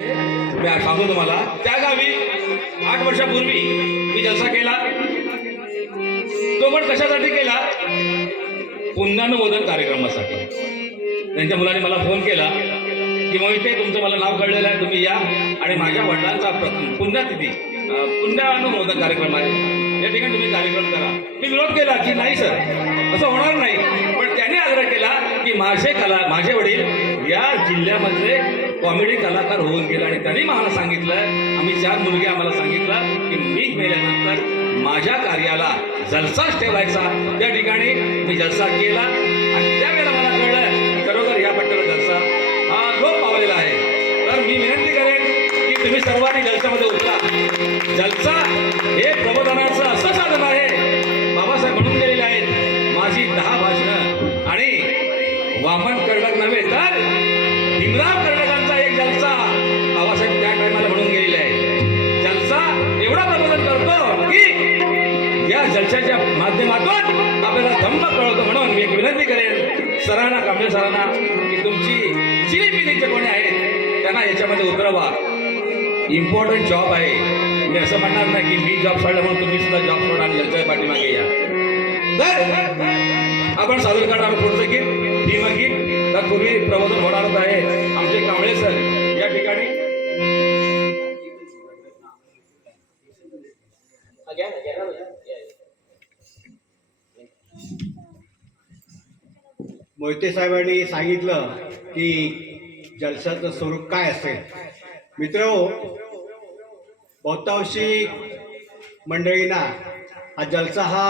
मी सांगतो तुम्हाला त्या गावी आठ वर्षापूर्वी मी जलसा केला. तो पण कशासाठी केला? पुनर्नमोदन कार्यक्रमासाठी. त्यांच्या मुलाने मला फोन केला की मग इथे तुमचं मला नाव कळलेलं आहे तुम्ही या. आणि माझ्या वडिलांचा पुण्यातिथी पुण्यानुमोदन कार्यक्रम आहे. या ठिकाणी तुम्ही कार्यक्रम करा. मी विरोध केला की नाही सर असं होणार नाही. पण त्याने आग्रह केला की माझे कला माझे वडील या जिल्ह्यामध्ये कॉमेडी कलाकार होऊन गेला आणि त्यांनी मला सांगितलं आम्ही चार मुलगे आम्हाला सांगितलं की मी मेल्यानंतर माझ्या कार्याला जलसाच ठेवायचा. त्या ठिकाणी मी जलसा केला आणि त्यावेळेला मला कळलं खरोखर या पट्ट्याला जलसा हा लोप पावलेला आहे. तर मी विनंती करेन की तुम्ही सर्वांनी जलसामध्ये उतरा. जलसा सरांना कांबळे सरांना की तुमची चिनी पिनीचे कोणी आहेत त्यांना याच्यामध्ये उतरवा. इम्पॉर्टंट जॉब आहे. मी असं म्हणणार नाही की मी जॉब सोडला म्हणून तुम्ही सुद्धा जॉब सोडा आणि जलच्या पाठीमागे या. आपण सादर करणार पुढचं गीत. मग गीत. पूर्वी प्रबोधन होणारच आहे आमचे कांबळे सर. या ठिकाणी मोहिते साहेबांनी सांगितलं की जलसाचं स्वरूप काय असेल? मित्र बहुतांशी मंडळींना हा जलसा हा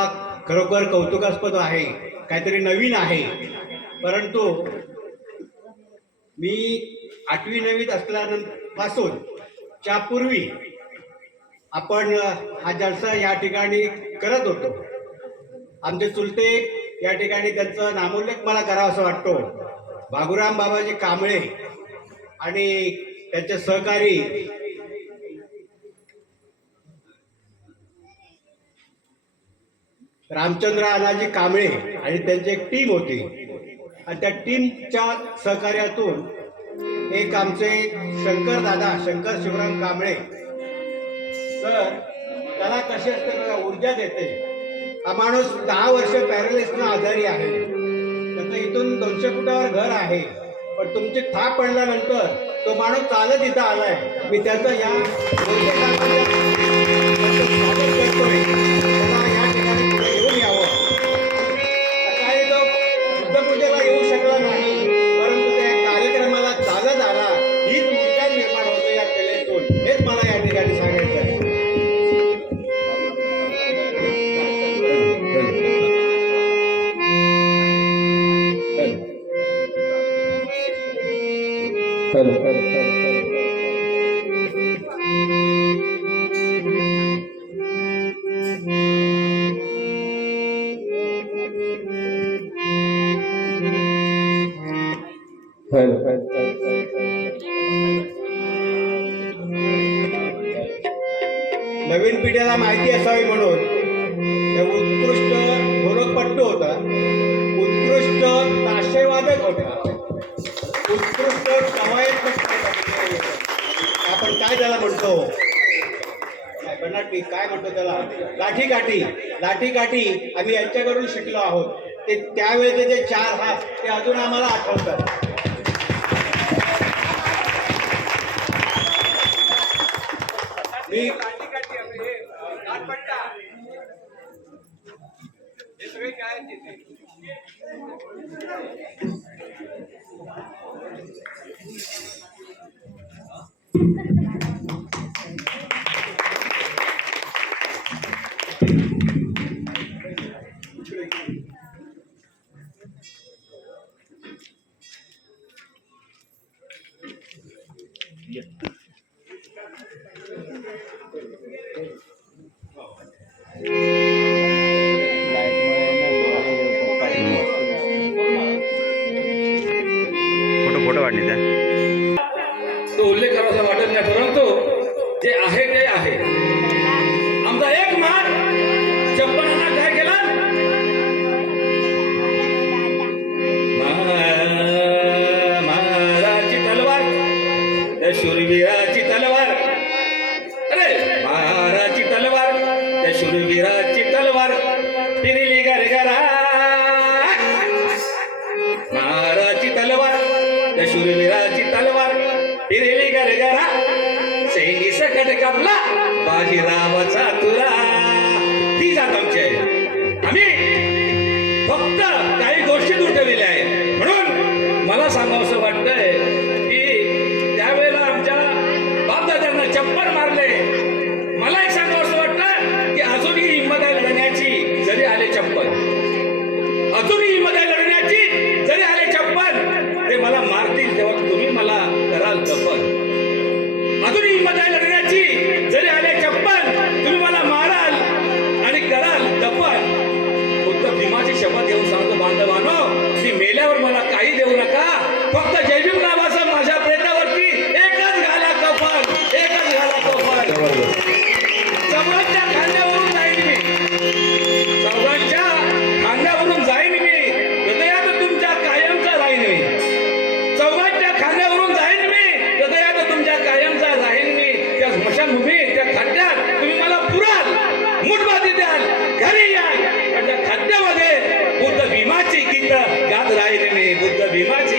खरोखर कौतुकास्पद आहे काहीतरी नवीन आहे. परंतु मी आठवी नववीत असल्यापासून च्या पूर्वी आपण हा जलसा या ठिकाणी करत होतो. आमचे चुलते या ठिकाणी त्यांचं नामोल्लेख मला करावा असं वाटतो. बाबुराम बाबाजी कांबळे आणि त्यांचे सहकारी रामचंद्र अनाजी कांबळे आणि त्यांची एक टीम होती. आणि त्या टीमच्या सहकार्यातून एक आमचे शंकर दादा शंकर शिवराम कांबळे तर त्याला कशी असते बघा ऊर्जा देते. हा माणूस दहा वर्ष पॅरालिसनं आजारी आहे. त्याचं इथून दोनशे फुटावर घर आहे. पण तुमची थाप पडल्यानंतर तो माणूस चालत इथं आलाय. मी त्याचा या नवीन पिढीला माहिती असावी म्हणून. ते उत्कृष्ट ढोलकपट्टू होता. उत्कृष्ट ताशेवादक होता उत्कृष्ट कवायत आपण काय त्याला म्हणतो? काय बनाटी काय म्हणतो त्याला? लाठी काठी लाठी काठी आम्ही यांच्याकडून शिकलो आहोत. ते त्यावेळेचे जे चार हात ते अजून आम्हाला आठवतात. Thank you. शूरवीराची तलवार. अरे महाराची तलवार. त्या शूरवीराची तलवार. फिरली गरगरा महाराची तलवार. त्या शूरवीराची तलवार. फिरली गरगरा सैनी सकट कापला. बाजीरावाचा मुठबाजी घरी या. पण खड्ड्यामध्ये बुद्ध भीमाची गीत गात राहिले मी. बुद्ध भीमाची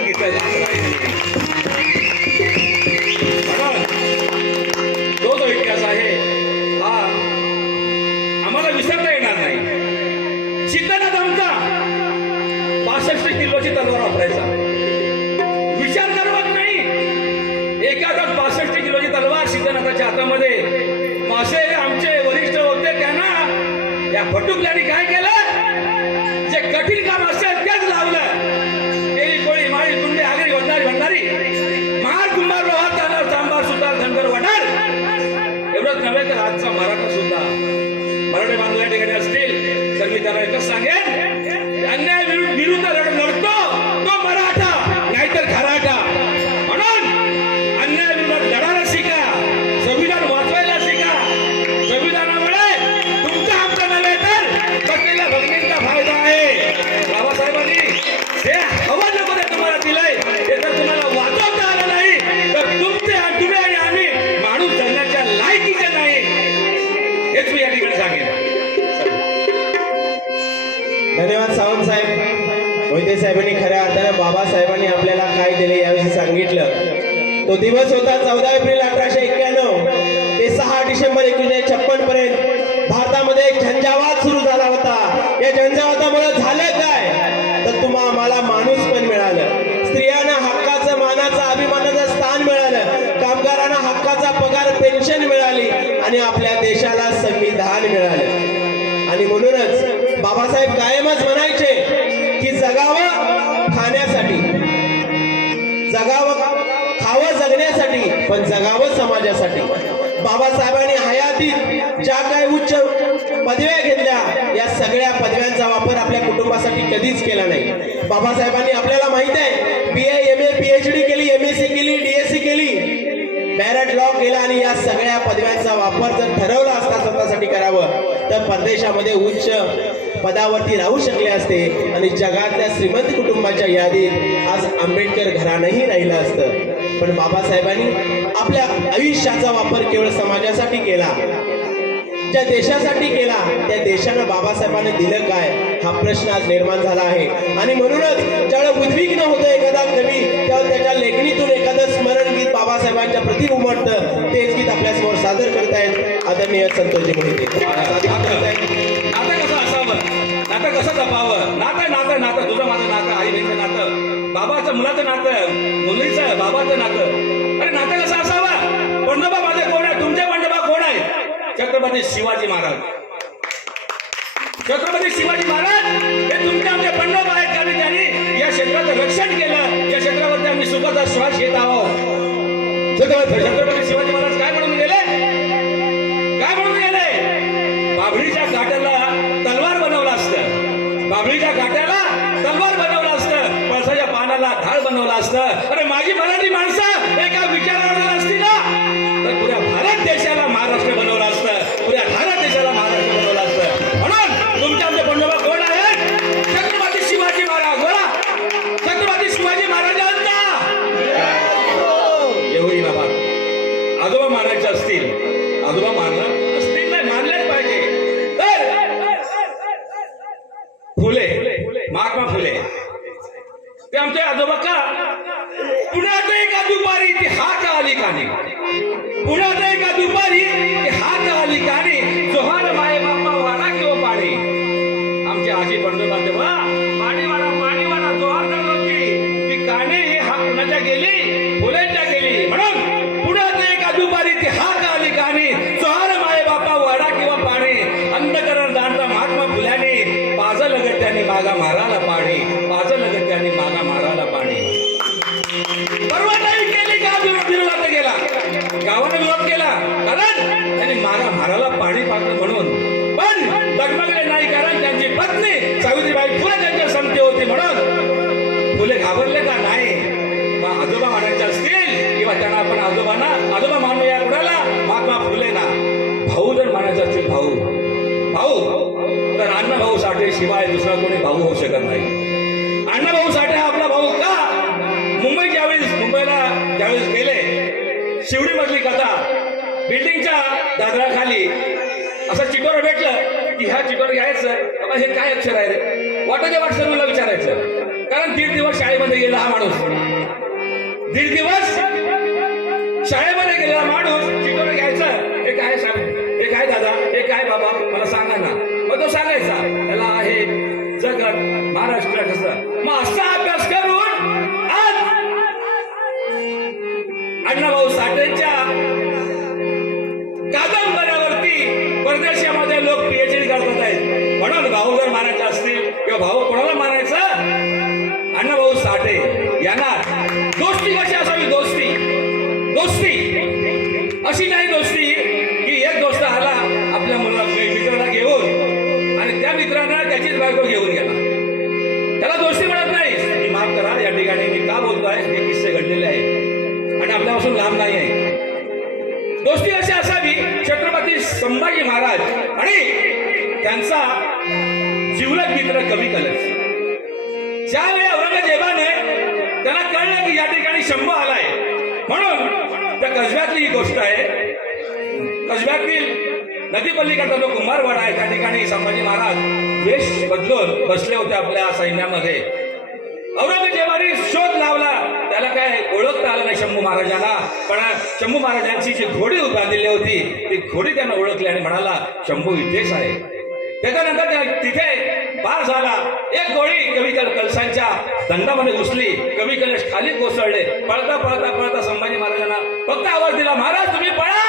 एवढंच नव्हे तर आजचा मराठा सुद्धा? मराठी बांधव या ठिकाणी असतील तर मी त्याला एकच सांगेन तो दिवस होता चौदा एप्रिल अठराशे एक्क्याण्णव. ते सहा डिसेंबर एकोणीसशे छप्पन पर्यंत भारतामध्ये एक झंझावात सुरू झाला होता. या झंझावातामुळे झालं काय? तर तुम्हा आम्हाला माणूस पण मिळालं. स्त्रियांना हक्काचं मानाचं अभिमानाचं स्थान मिळालं. कामगारांना हक्काचा पगार पेन्शन मिळाली आणि आपल्या देशाला संविधान मिळालं. आणि म्हणूनच बाबासाहेब कायमच म्हणा समाजासाठी. बाबासाहेबांनी हयातीत ज्या काय उच्च पदव्या घेतल्या या सगळ्या पदव्यांचा वापर आपल्या कुटुंबासाठी कधीच केला नाही. बाबासाहेबांनी आपल्याला माहीत आहे B A M A P H D केली एम एस सी केली डीएससी केली. मॅरट लॉ केला आणि या सगळ्या पदव्यांचा वापर जर ठरवला असता स्वतःसाठी करावं तर परदेशामध्ये उच्च पदावरती राहू शकले असते आणि जगातल्या श्रीमंत कुटुंबाच्या यादीत आज आंबेडकर घराणंही राहिलं असतं. पण बाबासाहेबांनी आपल्या आयुष्याचा वापर केवळ समाजासाठी केला. ज्या देशासाठी केला त्या देशानं बाबासाहेबांनी दिलं काय? हा प्रश्न आज निर्माण झाला आहे. आणि म्हणूनच ज्यावेळेला उद्विग्न होतं एखादा कवी त्यावर त्याच्या लेखणीतून एखादं स्मरण गीत बाबासाहेबांच्या प्रति उमटतं. तेच गीत आपल्यासमोर सादर करतायत. आदरणीय संतोषजी मोहिते नातं कसं असावं? नातं कसं जपावं? नातं नातं नाटक नातं बाबाचं मुलाचं नातं मुलीचं बाबाचं नातं. अरे नातं कसं असावा पंडोबा माझे कोण आहे? तुमचे पंडोबा कोण आहे? छत्रपती शिवाजी महाराज. छत्रपती शिवाजी महाराज हे तुमचे आमचे पंडोबा आहेत. कारण त्यांनी या क्षेत्राचं रक्षण केलं. या क्षेत्रावरती आम्ही सुखाचा श्वास घेत आहोत. छत्रपती असतं. अरे माझी मराठी माणसं एका विचारावर असती ना? तर पुऱ्या भारत देशाला महाराष्ट्र बनवलं असतं. पुऱ्या भारत देशाला महाराष्ट्र बनवलं असतं. म्हणून तुमच्या आमच्या शिवडी करता बिल्डिंगच्या दादराखाली असं चिटोर भेटलं की ह्या चिटोर घ्यायचं हे काय अक्षर आहे रे? वाटत वाटतं मला विचारायचं. कारण दीड दिवस शाळेमध्ये गेला हा माणूस. दीड दिवस शाळेमध्ये गेलेला माणूस चिटोर घ्यायचं. हे काय साहेब? हे काय दादा? हे काय बाबा? मला सांगा ना. मग तो सांगायचा त्याला आहे जगत महाराष्ट्र कसं? मग असा अभ्यास करून आज अण्णाभाऊ यांचा जीवलग मित्र कवी कलश. ज्यावेळी औरंगजेबाने त्याला कळलं की या ठिकाणी शंभू आलाय म्हणून त्या कसब्यातली ही गोष्ट आहे. कसब्यातील नदीपल्लीकडचा जो कुंभारवाडा आहे त्या ठिकाणी संभाजी महाराज वेश बदलून बसले होते आपल्या सैन्यामध्ये. औरंगजेबाने शोध लावला त्याला काय ओळखता आलं नाही शंभू महाराजांना पण शंभू महाराजांची जी घोडी उभारलेली होती ती घोडी त्यांना ओळखली आणि म्हणाला शंभू इथेच आहे. त्याच्यानंतर त्या तिथे पार झाला. एक गोळी कवी कल कलशांच्या दंडामध्ये घुसली. कवी कलश खाली कोसळले. पळता पळता पळता संभाजी महाराजांना फक्त आवाज दिला महाराज तुम्ही पळा.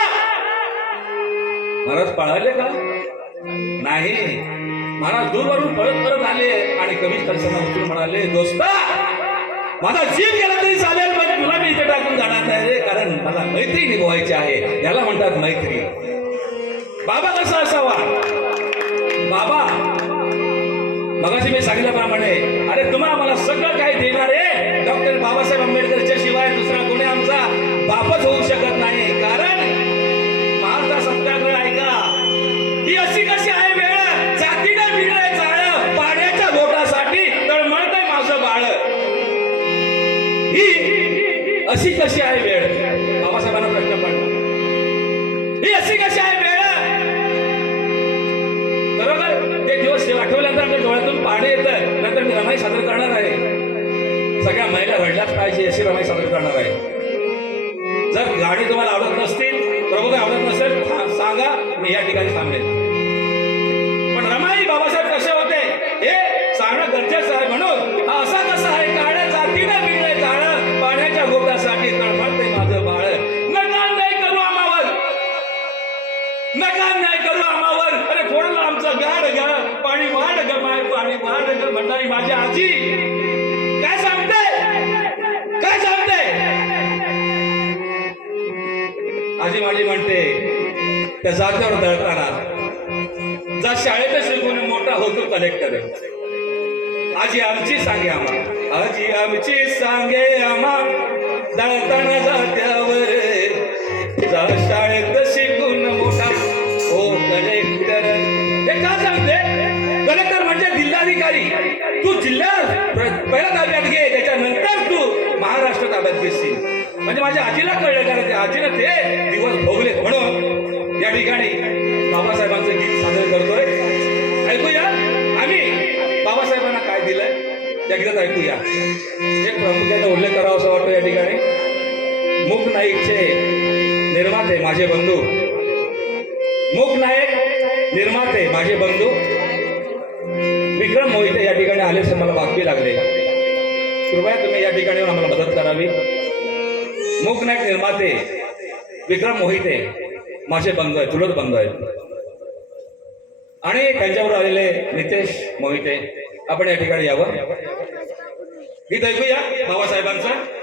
महाराज पळाले का? नाही. महाराज दूरवरून पळत पळत आले आणि कवी कलशांना उचलून म्हणाले दोस्ता माझा जीव गेला तरी चालेल पण तुला मी इथे टाकून जाणार नाही रे कारण मला मैत्री निभवायची आहे. याला म्हणतात मैत्री. बाबा कसा असावा? बाबा मगाशी मी सांगितल्याप्रमाणे अरे तुम्हाला मला सगळं काही देणार आहे. डॉक्टर बाबासाहेब आंबेडकरच्या शिवाय दुसरा कोणी आमचा बापच होऊ शकत नाही. कारण महाराष्ट्र सत्याग्रह ऐका ही अशी कशी आहे वेळ? जातीनं बिघडाय चाळ पाण्याच्या घोटासाठी तळमळतंय माझं बाळ. ही अशी कशी आहे घडल्याच पाहिजे अशी रमाई सादर करणार आहे. जर गाडी तुम्हाला आवडत नसतील प्रभू काय आवडत नसेल सांगा मी या ठिकाणी थांबेल पण रमाई बाबासाहेब कसे होते हे सांगणं गरजेचं आहे म्हणून असा कसा आहे काळ्या जातीनं मिळलंय जाळं पाण्याच्या गोटासाठी तळमळते माझं बाळ. नकार नाही करू आमावर नकार नाही करू आमावर अरे फोडलं आमचं गाड ग पाणी वाढ ग माय पाणी वाढ ग म्हणणारी माझी आजी त्या जात्यावर दळताना जा शाळेत शिकून मोठा होतो कलेक्टर आजी आमची सांगे आम्हा. आजी आमची सांगे आम्हा. दळताना जात्यावर. जा शाळेत शिकून मोठा. हो कलेक्टर हे का सांगते? कलेक्टर म्हणजे जिल्हाधिकारी. तू जिल्ह्यात पहिल्या पहिला ताब्यात घे त्याच्यानंतर तू महाराष्ट्र ताब्यात घेशील. म्हणजे माझ्या आजीला कळलं कारण ते आजीला ते दिवस ठिकाणी बाबासाहेबांचं गीत सादर करतोय. ऐकूया? आम्ही बाबासाहेबांना काय दिलंय? त्या गीतात ऐकूया. एक प्रामुख्याने उल्लेख करावा असं वाटतो या ठिकाणी. मुख नाईकचे निर्माते माझे बंधू. मुख नायक निर्माते माझे बंधू. विक्रम मोहिते या ठिकाणी आले असं मला बातमी लागले. कृपया तुम्ही या ठिकाणी आम्हाला मदत करावी. मुख नायक निर्माते विक्रम मोहिते. माझे बंधू आहेत चुलत बंधू आहेत. आणि त्यांच्यावर आलेले नितेश मोहिते आपण या ठिकाणी यावं. गीत ऐकूया बाबासाहेबांचं.